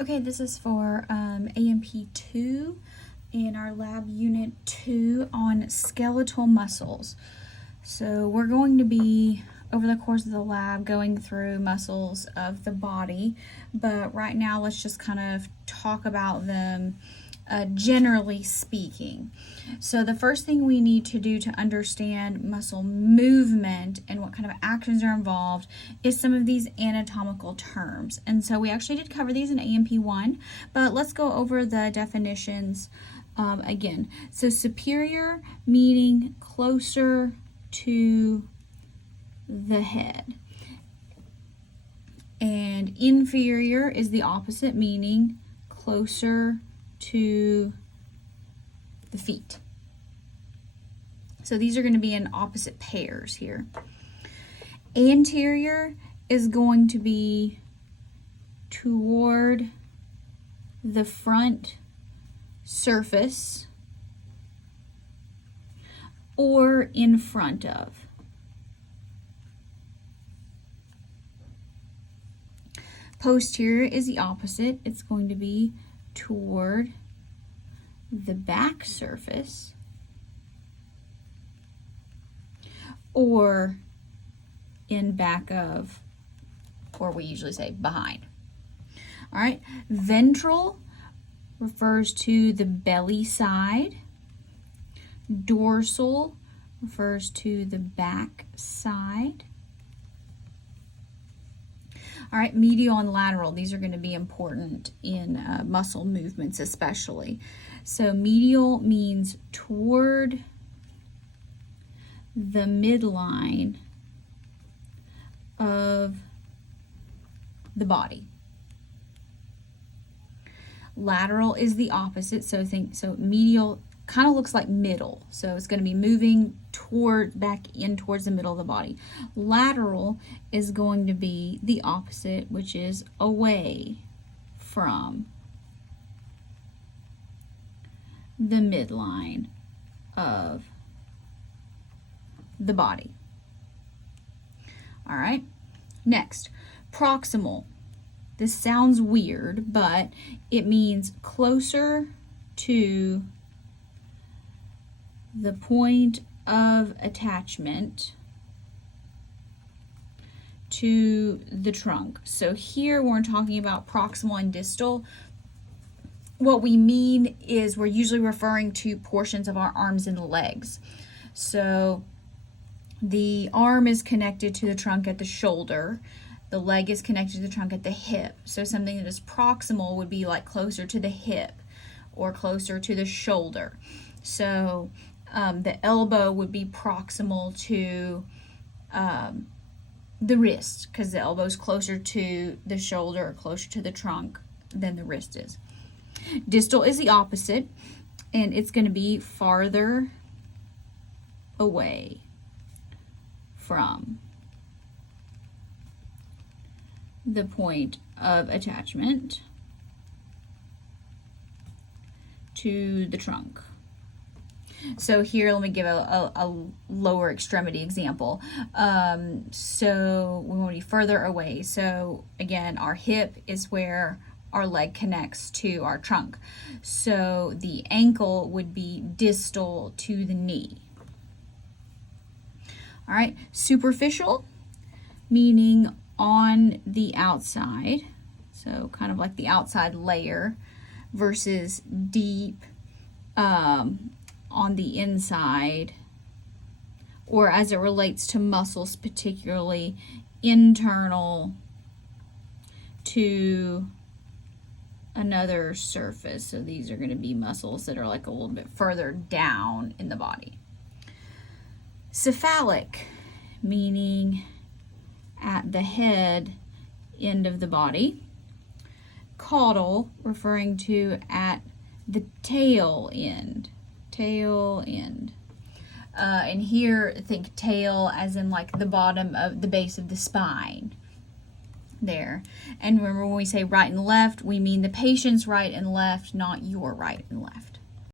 Okay, this is for AMP 2 in our lab unit 2 on skeletal muscles. So we're going to be, over the course of the lab, going through muscles of the body, but right now let's just kind of talk about them generally speaking. So the first thing we need to do to understand muscle movement and what kind of actions are involved is some of these anatomical terms. And so we actually did cover these in AMP 1, but let's go over the definitions again. So superior meaning closer to the head. And inferior is the opposite, meaning closer to the feet. So these are going to be in opposite pairs here. Anterior is going to be toward the front surface or in front of. Posterior is the opposite. It's going to be toward the back surface or in back of, or we usually say behind. All right, ventral refers to the belly side. Dorsal refers to the back side. All right, medial and lateral, these are going to be important in muscle movements especially. So medial means toward the midline of the body. Lateral is the opposite, so medial kind of looks like middle, so it's going to be moving back in towards the middle of the body. Lateral is going to be the opposite, which is away from the midline of the body. All right, next, proximal. This sounds weird, but it means closer to the point of attachment to the trunk. So here when we're talking about proximal and distal, what we mean is we're usually referring to portions of our arms and legs. So the arm is connected to the trunk at the shoulder. The leg is connected to the trunk at the hip. So something that is proximal would be like closer to the hip or closer to the shoulder. So the elbow would be proximal to the wrist because the elbow is closer to the shoulder or closer to the trunk than the wrist is. Distal is the opposite, and it's going to be farther away from the point of attachment to the trunk. So here, let me give a lower extremity example. So we want to be further away. So again, our hip is where our leg connects to our trunk. So the ankle would be distal to the knee. All right, superficial, meaning on the outside. So kind of like the outside layer versus deep, on the inside, or as it relates to muscles, particularly internal to another surface. So these are going to be muscles that are like a little bit further down in the body. Cephalic, meaning at the head end of the body. Caudal, referring to at the tail end. And here think tail as in like the bottom of the base of the spine there. And remember when we say right and left, we mean the patient's right and left, not your right and left.